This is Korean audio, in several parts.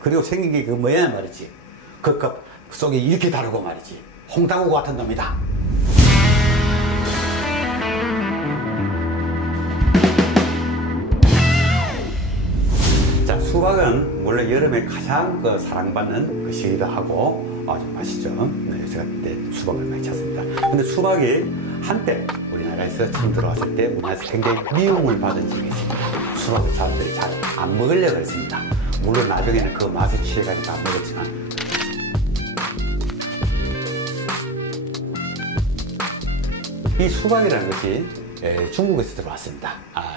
그리고 생긴 게 그 뭐야 말이지. 그 속이 이렇게 다르고 말이지. 홍다구 같은 놈이다. 자, 수박은 원래 여름에 가장 사랑받는 것이기도 하고 아주 맛있죠. 네, 제가 그때 수박을 많이 찾습니다. 근데 수박이 한때 우리나라에서 처음 들어왔을 때 우리나라에서 굉장히 미움을 받은 적이 있습니다. 수박을 사람들이 잘 안 먹으려고 했습니다. 물론 나중에는 그 맛에 취해가니까 안 먹었지만, 이 수박이라는 것이 중국에서 들어왔습니다.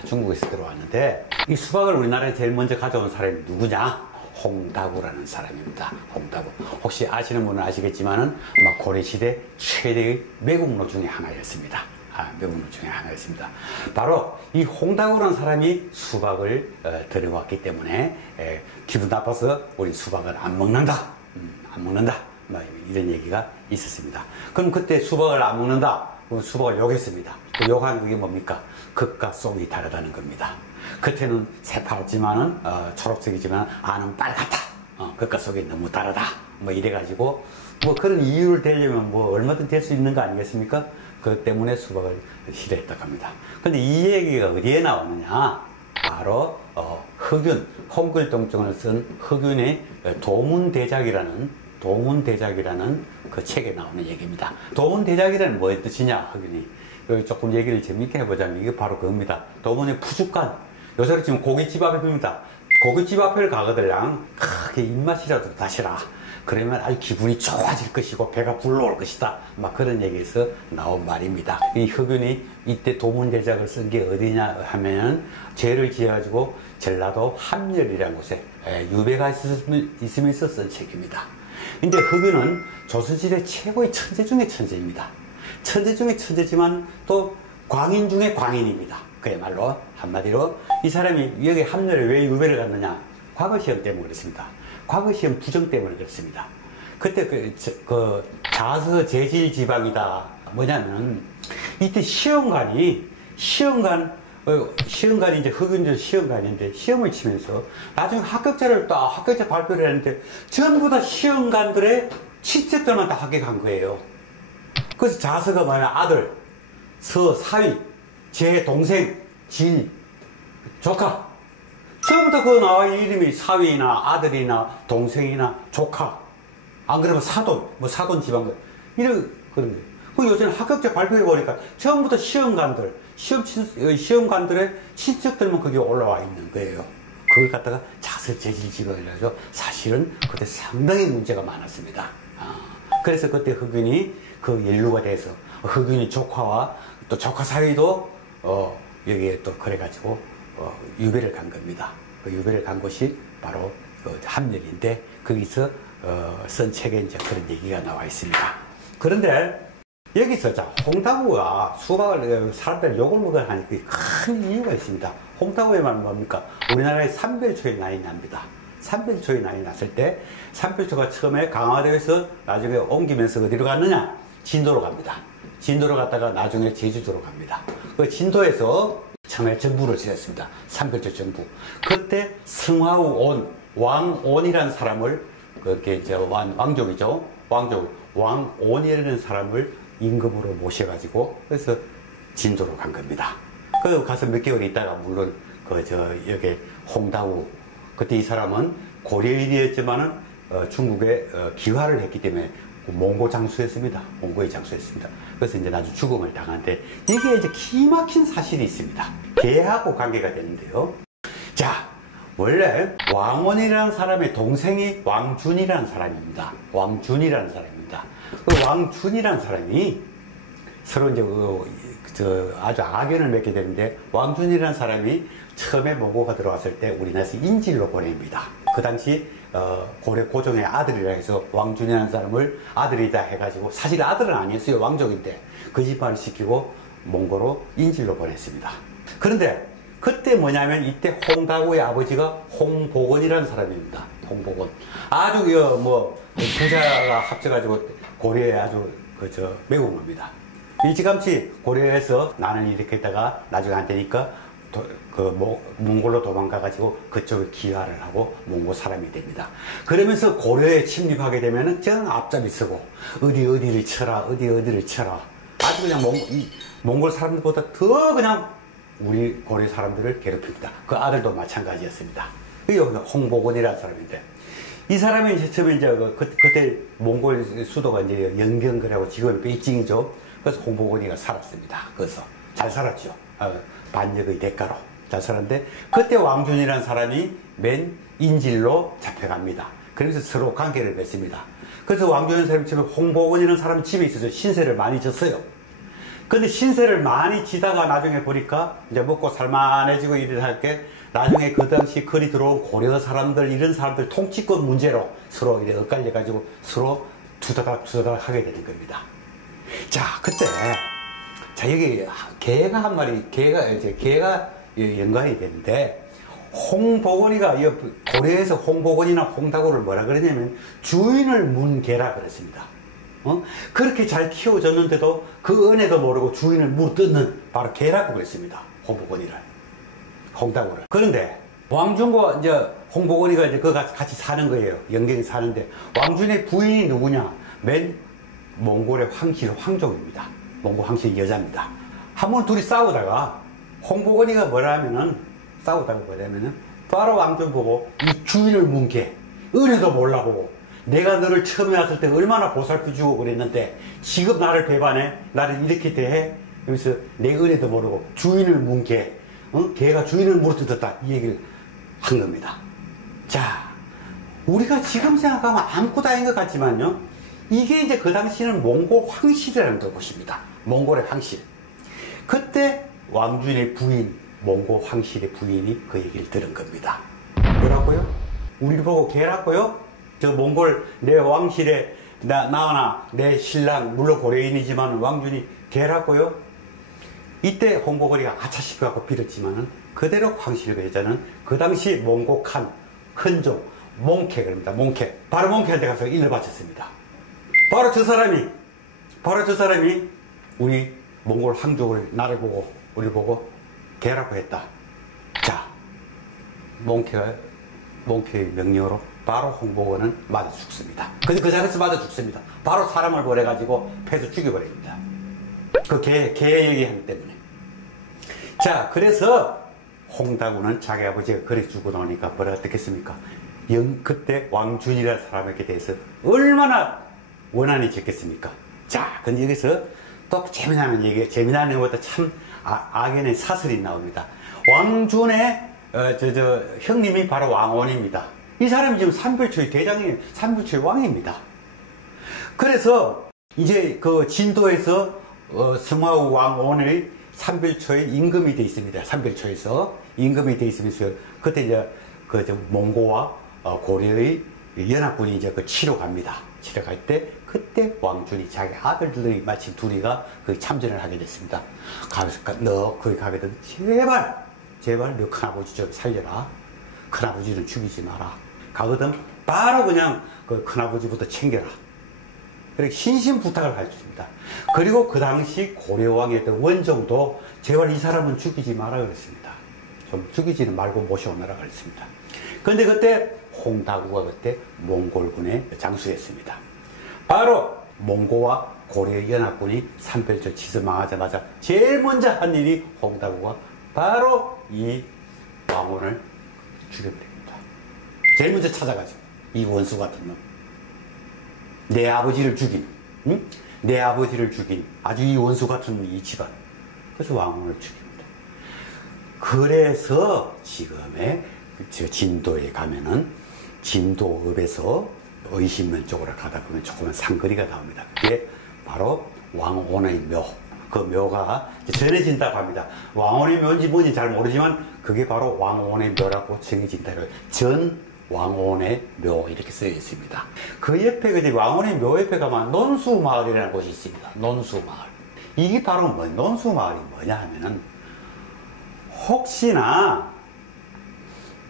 중국에서 들어왔는데, 이 수박을 우리나라에 제일 먼저 가져온 사람이 누구냐? 홍다구라는 사람입니다. 홍다구. 혹시 아시는 분은 아시겠지만은 고려시대 최대의 매국노 중에 하나였습니다. 매국노 중에 하나였습니다. 바로 이 홍다구라는 사람이 수박을 들여왔기 때문에 기분 나빠서 우리 수박을 안 먹는다. 안 먹는다. 이런 얘기가 있었습니다. 그럼 그때 수박을 안 먹는다. 수박을 욕했습니다. 욕한 게 뭡니까? 겉과 속이 다르다는 겁니다. 겉에는 새파랗지만은 초록색이지만 안은 빨갛다. 겉과 속이 너무 다르다. 이래가지고 그런 이유를 대려면 얼마든 될 수 있는 거 아니겠습니까? 그것 때문에 수박을 싫어했다고 합니다. 근데 이 얘기가 어디에 나오느냐? 바로 흑윤, 홍글동정을 쓴 흑윤의 도문대작이라는 그 책에 나오는 얘기입니다. 도문대작이라는 뭐의 뜻이냐, 흑윤이. 조금 얘기를 재밌게 해보자면 이게 바로 그겁니다. 도문의 푸죽간. 요새 지금 고깃집 앞입니다. 고깃집 앞을 가거들랑 크게 입맛이라도 다시라. 그러면 아주 기분이 좋아질 것이고 배가 불러올 것이다. 그런 얘기에서 나온 말입니다. 이 흑윤이 이때 도문대작을 쓴 게 어디냐 하면 죄를 지어가지고 전라도 함열이라는 곳에 유배가 있으면서 쓴 책입니다. 근데 흑윤은 조선시대 최고의 천재 중의 천재입니다. 천재 중의 천재지만 또 광인 중의 광인입니다. 그야말로 한마디로 이 사람이 여기 함열에 왜 유배를 갔느냐? 과거시험 때문에 그렇습니다. 과거시험 부정 때문에 그렇습니다. 그때 그 자서 재질 지방이다. 뭐냐면 이때 시험관이 이제 흑윤전 시험관인데 시험을 치면서 나중에 합격자 발표를 했는데 전부 다 시험관들의 친척들만 다 합격한 거예요. 그래서 자서가 뭐냐? 아들, 사위, 제 동생, 진, 조카. 전부 다 나와 이름이 사위나 아들이나 동생이나 조카. 안 그러면 사돈, 사돈 지방, 그런 거예요. 요새는 합격자 발표해 보니까 전부 다 시험관들의 친척들만 거기에 올라와 있는 거예요. 그걸 갖다가 자서 재질 지방이라서 사실은 그때 상당히 문제가 많았습니다. 그래서 그때 흑윤이 그 연루가 돼서 흑윤이 조카와 또 조카 사위도 여기에 또 그래가지고 유배를 간 겁니다. 그 유배를 간 곳이 바로 함열인데 거기서 쓴 책에 이제 그런 얘기가 나와 있습니다. 그런데 여기서 홍다구가 수박을 사람들 욕을 먹어야 하는 큰 이유가 있습니다. 홍다구의 말은 뭡니까? 우리나라에 삼별초의 난이 납니다. 삼별초의 난이 났을 때 삼별초가 처음에 강화도에서 나중에 옮기면서 어디로 갔느냐? 진도로 갑니다. 진도로 갔다가 나중에 제주도로 갑니다. 그 진도에서 처음에 정부를 지었습니다. 삼별초 정부. 그때 승화우 왕온이라는 사람을 그렇게 이제 왕족이죠. 왕온이라는 사람을 임금으로 모셔가지고 그래서 진도로 간 겁니다. 그 가서 몇 개월 있다가 물론 여기 홍다구 그때 이 사람은 고려인이었지만은 중국에 기화를 했기 때문에 몽고 장수였습니다. 몽고에 장수했습니다. 그래서 이제 나중에 죽음을 당하는데 이게 이제 기막힌 사실이 있습니다. 개하고 관계가 되는데요. 자, 원래 왕원이라는 사람의 동생이 왕준이라는 사람입니다. 왕준이라는 사람입니다. 그 왕준이라는 사람이 서로 이제 아주 악연을 맺게 되는데 왕준이라는 사람이 처음에 몽고가 들어왔을 때 우리나라에서 인질로 보냅니다. 그 당시 고려 고종의 아들이라 해서 왕준이라는 사람을 아들이다 해가지고 사실 아들은 아니었어요. 왕족인데 그 집안을 시키고 몽고로 인질로 보냈습니다. 그런데 그때 뭐냐면 이때 홍다구의 아버지가 홍복원이라는 사람입니다. 홍복원. 아주 부자가 합쳐가지고 고려에 아주 매국노입니다. 일찌감치 고려에서 나는 이렇게 했다가 나중에 안 되니까 몽골로 도망가가지고 그쪽에 기화를 하고 몽골 사람이 됩니다. 그러면서 고려에 침입하게 되면은 저 앞잡이 서고 어디를 쳐라, 어디를 쳐라. 아주 그냥 몽골 사람들보다 더 그냥 우리 고려 사람들을 괴롭힙니다. 그 아들도 마찬가지였습니다. 여기 홍보건이라는 사람인데, 이 사람이 이제 처음에 이제 그때 몽골 수도가 이제 연경거라고 지금은 베이징이죠. 그래서 홍보건이가 살았습니다. 그래서 잘 살았죠. 반역의 대가로 잘 살았는데, 그때 왕준이라는 사람이 맨 인질로 잡혀갑니다. 그래서 서로 관계를 맺습니다. 그래서 왕준이라는 사람이 집에 홍보건이라는 사람 집에 있어서 신세를 많이 졌어요. 근데 신세를 많이 지다가 나중에 보니까 이제 먹고 살만해지고 이래 할 게, 나중에 그 당시 거리 들어온 고려 사람들, 이런 사람들 통치권 문제로 서로 이래 엇갈려가지고 서로 투다닥 하게 되는 겁니다. 자, 그때, 자, 여기 개가 한 마리, 개가 연관이 되는데, 홍보건이가, 고려에서 홍보건이나 홍다구를 뭐라 그러냐면 주인을 문 개라 그랬습니다. 그렇게 잘 키워졌는데도 그 은혜도 모르고 주인을 물뜯는 바로 개라고 그랬습니다. 홍보건이를, 홍다구를. 그런데 왕준과 이제 홍보건이가 이제 같이 사는 거예요. 연경이 사는데, 왕준의 부인이 누구냐? 맨 몽골의 황족입니다. 몽골 황실의 여자입니다. 한번 둘이 싸우다가 홍보건이가 뭐라면은, 바로 왕준 보고 이 주인을 문 개, 은혜도 몰라보고, 내가 너를 처음에 왔을 때 얼마나 보살펴주고 그랬는데 지금 나를 배반해? 나를 이렇게 대해? 그래서 내 은혜도 모르고 주인을 문 개, 개가 주인을 물어뜯었다, 이 얘기를 한 겁니다. 자, 우리가 지금 생각하면 아무것도 아닌 것 같지만요, 이게 이제 그 당시는 몽골 황실이라는 것입니다. 몽골의 황실. 그때 왕준의 부인, 몽골 황실의 부인이 그 얘기를 들은 겁니다. 뭐라고요? 우리를 보고 개라고요? 저 몽골 내 왕실에 나나 내 신랑, 물론 고려인이지만 왕준이 개라고요? 이때 홍보거리가 아차 싶어갖고 빌었지만은 그대로 황실의 여자는 그 당시 몽골 큰족 몽케, 그럽니다. 몽케. 바로 몽케한테 가서 일을 바쳤습니다. 바로 저 사람이 우리 몽골 황족을, 나를 보고, 우리를 보고 개라고 했다. 자, 몽케의 명령으로 바로 홍보건은 맞아 죽습니다. 근데 그 자리에서 맞아 죽습니다. 바로 사람을 보내가지고 패서 죽여버립니다. 그 개 얘기하기 때문에. 자, 그래서 홍다구는 자기 아버지가 그래 죽고 나오니까 뭐라 어떻겠습니까? 그때 왕준이라는 사람에게 대해서 얼마나 원한이 적겠습니까? 자, 근데 여기서 또 재미난 것보다 참 악연의 사설이 나옵니다. 왕준의 형님이 바로 왕온입니다. 이 사람이 지금 삼별초의 대장이, 삼별초의 왕입니다. 그래서 이제 그 진도에서 성화우 왕온의 삼별초에 임금이 되어 있습니다. 삼별초에서 임금이 되어 있으면서 그때 이제 몽고와 고려의 연합군이 이제 치러 갑니다. 치러 갈 때 그때 왕준이 자기 아들들이 마침 둘이가 그 참전을 하게 됐습니다. 너 거기 가거든, 제발 너 큰아버지 좀 살려라. 큰아버지를 죽이지 마라. 가거든 바로 그냥 그 큰아버지부터 챙겨라. 그렇게 신신 부탁을 하셨습니다. 그리고 그 당시 고려왕이었던 원종도 제발 이 사람은 죽이지 마라 그랬습니다. 좀 죽이지는 말고 모셔오너라 그랬습니다. 그런데 그때 홍다구가 그때 몽골군의 장수였습니다. 바로 몽고와 고려 연합군이 삼별초 치서 망하자마자 제일 먼저 한 일이 홍다구가 바로 이 왕온을 죽여버립니다. 제일 먼저 찾아가지고 이 원수 같은 놈, 내 아버지를 죽인, 응? 내 아버지를 죽인 아주 이 원수 같은 이 집안, 그래서 왕온을 죽입니다. 그래서 지금의 진도에 가면은 진도읍에서 의신면 쪽으로 가다 보면 조그만 상거리가 나옵니다. 그게 바로 왕온의 묘. 그 묘가 전해진다고 합니다. 왕온의 묘인지 뭔지 잘 모르지만 그게 바로 왕온의 묘라고 정해진다고. 전 왕온의 묘 이렇게 쓰여 있습니다. 그 옆에 왕온의 묘 옆에 가면 논수마을이라는 곳이 있습니다. 논수마을. 이게 바로 논수마을이 뭐냐 하면은, 혹시나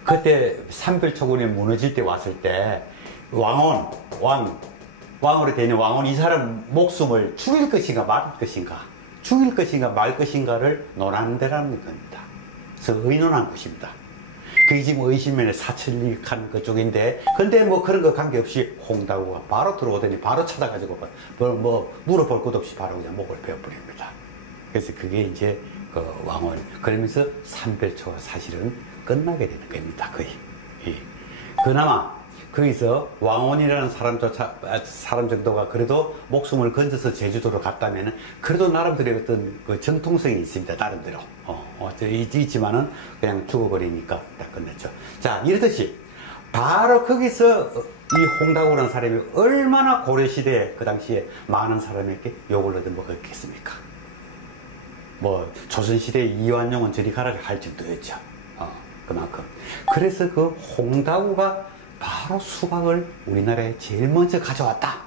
그때 삼별초군이 무너질 때 왔을 때 왕으로 되는 왕온 이 사람 목숨을 죽일 것인가 말 것인가, 말 것인가를 논하는 데라는 겁니다. 의논한 곳입니다. 그게 지금 의심면에 사천리칸 그쪽인데, 근데 뭐 그런 거 관계없이 홍다구가 바로 들어오더니 바로 찾아가지고 뭐 물어볼 것 없이 바로 그냥 목을 베어버립니다. 그래서 그게 이제 그 왕원, 그러면서 삼별초가 사실은 끝나게 되는 겁니다. 거의. 예. 그나마 거기서 왕원이라는 사람 정도가 그래도 목숨을 건져서 제주도로 갔다면 그래도 나름대로 어떤 그 정통성이 있습니다. 나름대로. 있지만은 그냥 죽어버리니까 딱 끝냈죠. 자, 이렇듯이 바로 거기서 이 홍다구라는 사람이 얼마나 고려시대에 그 당시에 많은 사람에게 욕을 얻어먹었겠습니까? 뭐 조선시대 이완용은 저리 가라 할 정도였죠. 그만큼. 그래서 그 홍다구가 바로 수박을 우리나라에 제일 먼저 가져왔다.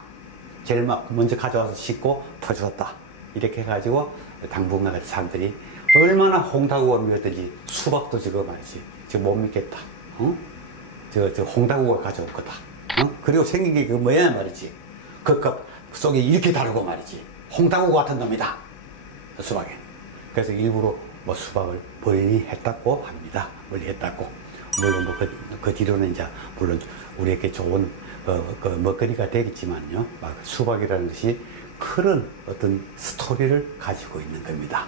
제일 먼저 가져와서 씻고 퍼주었다. 이렇게 해가지고 당분간 사람들이 얼마나 홍다구가 미웠든지 수박도 저거 말이지. 저 못 믿겠다. 저 홍다구가 가져올 거다. 그리고 생긴 게 그 뭐야 말이지. 그 컵 속에 이렇게 다르고 말이지. 홍다구 같은 놈이다. 수박에. 그래서 일부러 뭐 수박을 멀리했다고 합니다. 멀리했다고. 물론 뭐 그 뒤로는 이제 물론 우리에게 좋은 그 먹거리가 되겠지만요. 막 수박이라는 것이 그런 어떤 스토리를 가지고 있는 겁니다.